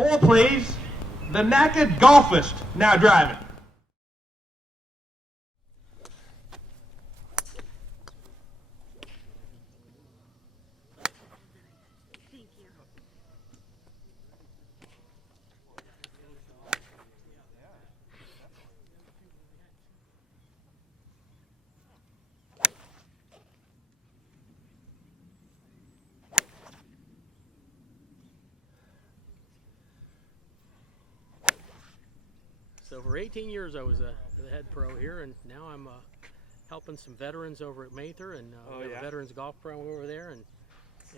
4, please. The Knackered Golfist now driving. So for 18 years I was the head pro here, and now I'm helping some veterans over at Mather, and we have a veterans golf program over there,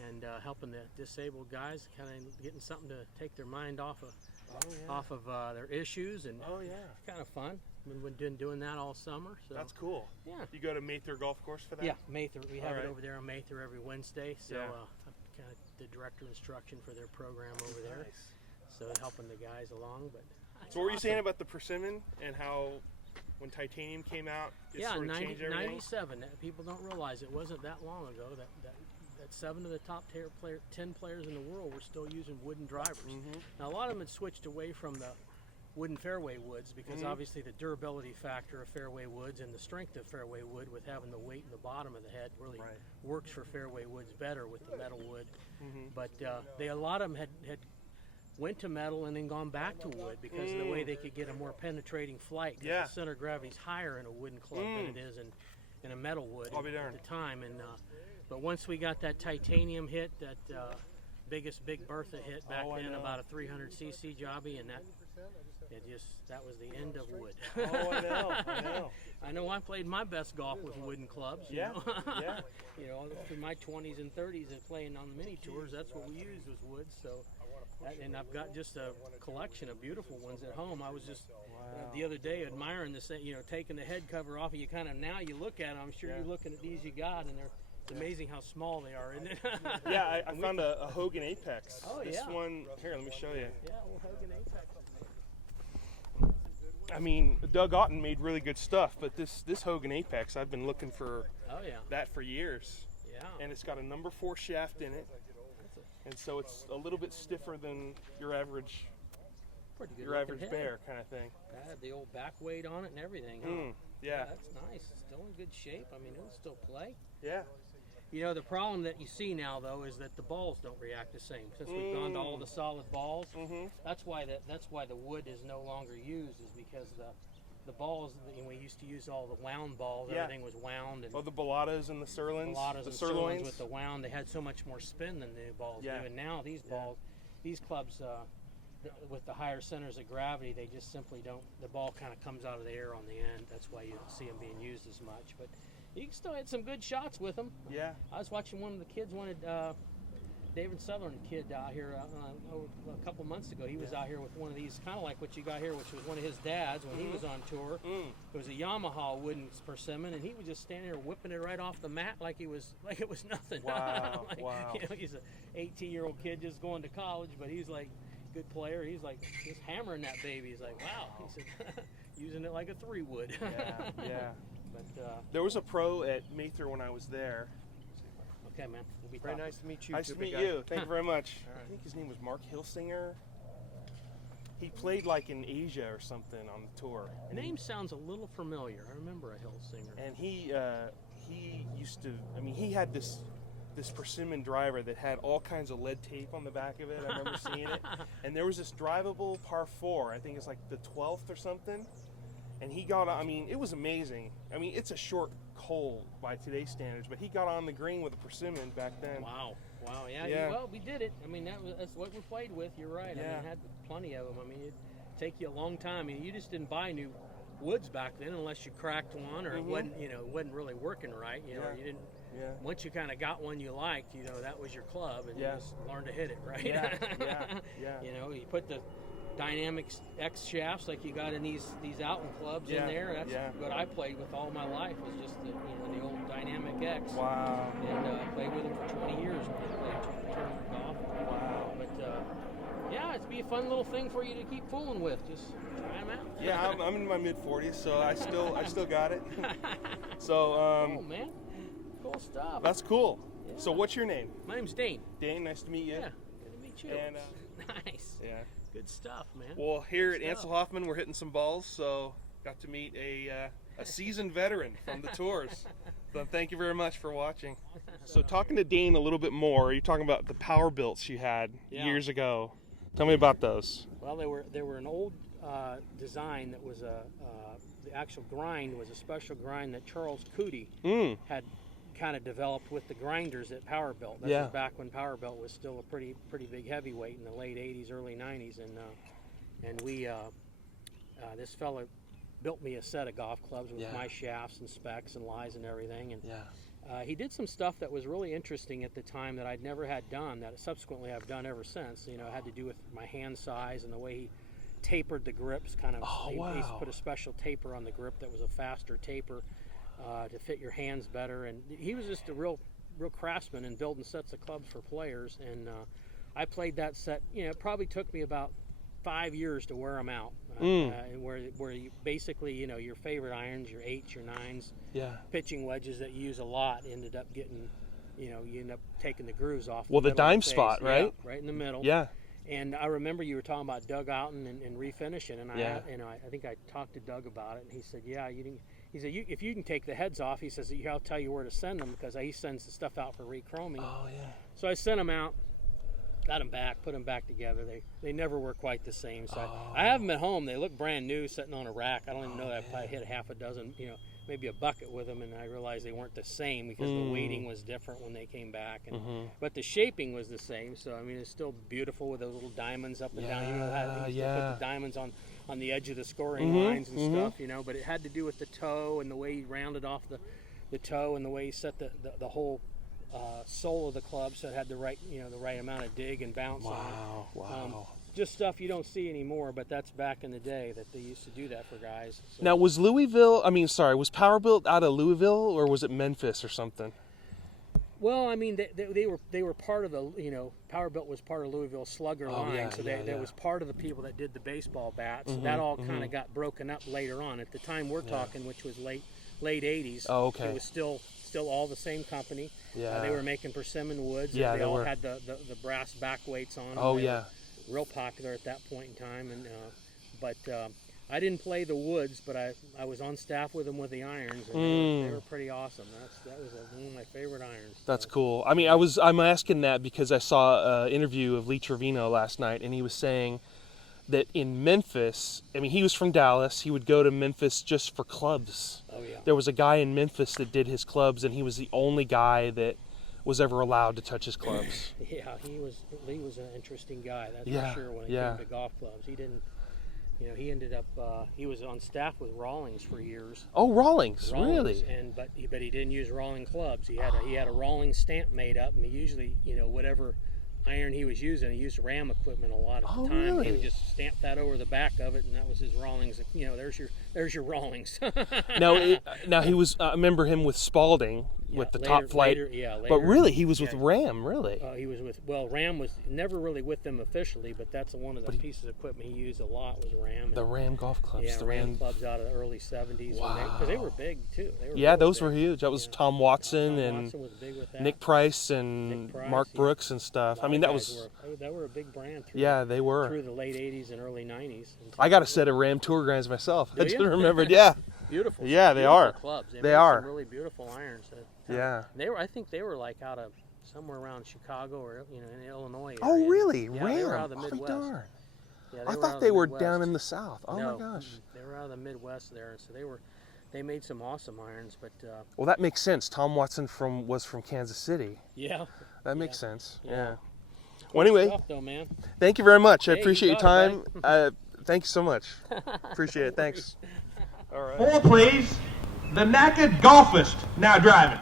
and helping the disabled guys, kind of getting something to take their mind off of their issues, and it's kind of fun. We've been doing that all summer. So that's cool. Yeah. You go to Mather Golf Course for that? Yeah, Mather. We have it over there on Mather every Wednesday. So I'm kind of the director of instruction for their program over there. Nice. So helping the guys along, but. So what were you saying about the Persimmon and how when titanium came out, it sort of changed everything? 97. People don't realize it wasn't that long ago that 7 of the top 10 players in the world were still using wooden drivers. Now a lot of them had switched away from the wooden fairway woods because obviously the durability factor of fairway woods and the strength of fairway wood with having the weight in the bottom of the head really works for fairway woods better with the metal wood. But a lot of them had went to metal and then gone back to wood because of the way they could get a more penetrating flight. The center of gravity's higher in a wooden club than it is in a metal wood at the time. And but once we got that titanium hit, that biggest Big Bertha hit back then, about a 300cc jobby, and that was the end of wood. I know I played my best golf with wooden clubs. You know? You know, through my 20s and 30s and playing on the mini tours, that's what we used was wood. So, and I've got just a collection of beautiful ones at home. I was just the other day admiring this, you know, taking the head cover off, and you kind of now you look at them. I'm sure you're looking at these you got, and it's amazing how small they are, isn't it? I found a Hogan Apex. This one here. Let me show you. Yeah, well, Hogan Apex. I mean, Doug Otten made really good stuff, but this Hogan Apex, I've been looking for that for years. Yeah. And it's got a number 4 shaft in it, and so it's a little bit stiffer than your average bear kind of thing. That had the old back weight on it and everything. Huh? Yeah. That's nice. Still in good shape. I mean, it'll still play. Yeah. You know, the problem that you see now, though, is that the balls don't react the same. Since we've gone to all the solid balls, that's why the wood is no longer used, is because the balls, we used to use all the wound balls. Everything was wound. And the Bellatas and the Sirloins. The sirloins with the wound, they had so much more spin than the new balls do. And now these balls, these clubs, with the higher centers of gravity, they just simply don't, the ball kind of comes out of the air on the end. That's why you don't see them being used as much. But you can still hit some good shots with them. Yeah. I was watching one of the kids, David Sutherland kid out here a couple months ago. He was out here with one of these, kind of like what you got here, which was one of his dad's when he was on tour. It was a Yamaha wooden Persimmon, and he was just standing there whipping it right off the mat like it was nothing. Wow. You know, he's an 18-year-old kid just going to college, but he's like good player. He's like just hammering that baby. He's like, wow. He said, using it like a 3 wood. Yeah. But there was a pro at Mather when I was there. Okay, man. We'll be very nice to meet you. Nice to meet you. Thank you very much. I think his name was Mark Hilsinger. He played like in Asia or something on the tour. The name sounds a little familiar. I remember a Hilsinger. And he used to. I mean, he had this Persimmon driver that had all kinds of lead tape on the back of it. I remember seeing it. And there was this drivable par 4. I think it's like the 12th or something. And he got, I mean, it was amazing. I mean, it's a short hole by today's standards, but he got on the green with a Persimmon back then. Wow, yeah. Well, we did it. I mean, that's what we played with. You're right. Yeah. I mean, had plenty of them. I mean, it'd take you a long time. I mean, you just didn't buy new woods back then unless you cracked one or it wasn't really working right. You know, or you didn't. Yeah. Once you kind of got one you liked, you know, that was your club, and you just learned to hit it right. Yeah. You know, you put the dynamic X shafts like you got in these Alton clubs in there. That's what I played with all my life, was just the old dynamic X. Wow. And I played with them for 20 years when I played tournament golf. Wow. But it'd be a fun little thing for you to keep fooling with. Just try them out. Yeah, I'm in my mid-40s, so I still got it. So oh man, cool stuff. That's cool. So what's your name? My name's Dane. Dane, nice to meet you. Yeah, good to meet you. And nice. Yeah. Good stuff, man. Well, here at Good Ansel stuff. Hoffman, we're hitting some balls, so got to meet a seasoned veteran from the tours. So thank you very much for watching. So talking to Dane a little bit more, you're talking about the power builts you had years ago. Tell me about those. Well, they were an old design that was the actual grind was a special grind that Charles Coody had kind of developed with the grinders at Powerbuilt. That was back when Powerbuilt was still a pretty big heavyweight in the late 80s, early 90s, and we this fella built me a set of golf clubs with my shafts and specs and lies and everything, and he did some stuff that was really interesting at the time that I'd never had done, that subsequently I've done ever since. You know, it had to do with my hand size and the way he tapered the grips, kind of. He put a special taper on the grip that was a faster taper to fit your hands better, and he was just a real craftsman in building sets of clubs for players. And I played that set. You know, it probably took me about 5 years to wear them out. Where you basically, you know, your favorite irons, your 8s, your 9s, pitching wedges that you use a lot, ended up getting, you know, you end up taking the grooves off. Well, the dime spot, right? Yeah, right in the middle. Yeah. And I remember you were talking about dugouting and refinishing, and I think I talked to Doug about it, and he said, yeah, you didn't. He said, if you can take the heads off, he says, I'll tell you where to send them, because he sends the stuff out for re-chroming. Oh, yeah. So I sent them out, got them back, put them back together. They never were quite the same. So I have them at home. They look brand new, sitting on a rack. I don't even know that I probably hit half a dozen, you know, maybe a bucket with them, and I realized they weren't the same because the weighting was different when they came back, and but the shaping was the same. So I mean, it's still beautiful with those little diamonds up and down. You know how he put the diamonds on the edge of the scoring lines and stuff, you know. But it had to do with the toe and the way he rounded off the toe and the way he set the whole sole of the club, so it had the right amount of dig and bounce on it. Wow. Just stuff you don't see anymore, but that's back in the day that they used to do that for guys. So. Now, was Powerbuilt out of Louisville, or was it Memphis or something? Well, I mean, they were part of the, you know, Powerbuilt was part of Louisville Slugger line, so that was part of the people that did the baseball bats. That all kind of got broken up later on. At the time we're talking, which was late 80s, it was still all the same company. They were making persimmon woods. They all had the brass back weights on them. Real popular at that point in time, and but I didn't play the woods, but I was on staff with them with the irons, and they were pretty awesome. That was one of my favorite irons. That's cool. I mean, I'm asking that because I saw an interview of Lee Trevino last night, and he was saying that in Memphis, I mean, he was from Dallas. He would go to Memphis just for clubs. Oh yeah. There was a guy in Memphis that did his clubs, and he was the only guy that was ever allowed to touch his clubs. Lee was an interesting guy, that's for sure, when it came to golf clubs. He didn't, you know, he ended up, he was on staff with Rawlings for years. Oh, Rawlings, really? But he didn't use Rawlings clubs. He had a Rawlings stamp made up, and he usually, you know, whatever iron he was using, he used Ram equipment a lot of the time. Really? He would just stamp that over the back of it, and that was his Rawlings. You know, there's your Rawlings. Now he was. I remember him with Spalding with the Top Flight. Later, but really, he was with Ram. Really. He was with. Well, Ram was never really with them officially, but that's one of the pieces of equipment he used a lot was Ram. The Ram golf clubs. Yeah, the Ram clubs out of the early '70s. Wow. Because they were big too. Those were huge. That was Tom Watson and Watson was big with that. Nick Price and Mark Brooks and stuff. I mean, that was. They were a big brand. They were through the late '80s and early '90s. I got a set of Ram Tour Grinds myself. I just remembered. Beautiful. Yeah, they are. Clubs. They are some really beautiful irons. I think they were like out of somewhere around Chicago or in Illinois. Oh, area. really? Yeah, Ram. they were out of the Midwest. Darn. Yeah, I thought they were down in the South. Oh no, my gosh. They were out of the Midwest there, so they made some awesome irons. But well, that makes sense. Tom Watson was from Kansas City. Yeah. That makes sense. Yeah. Cool well, anyway, stuff, though, man. Thank you very much. I Hey, appreciate you your got time. Thank you so much. Appreciate it. Thanks. All right. 4, please. The Knackered Golfist now driving.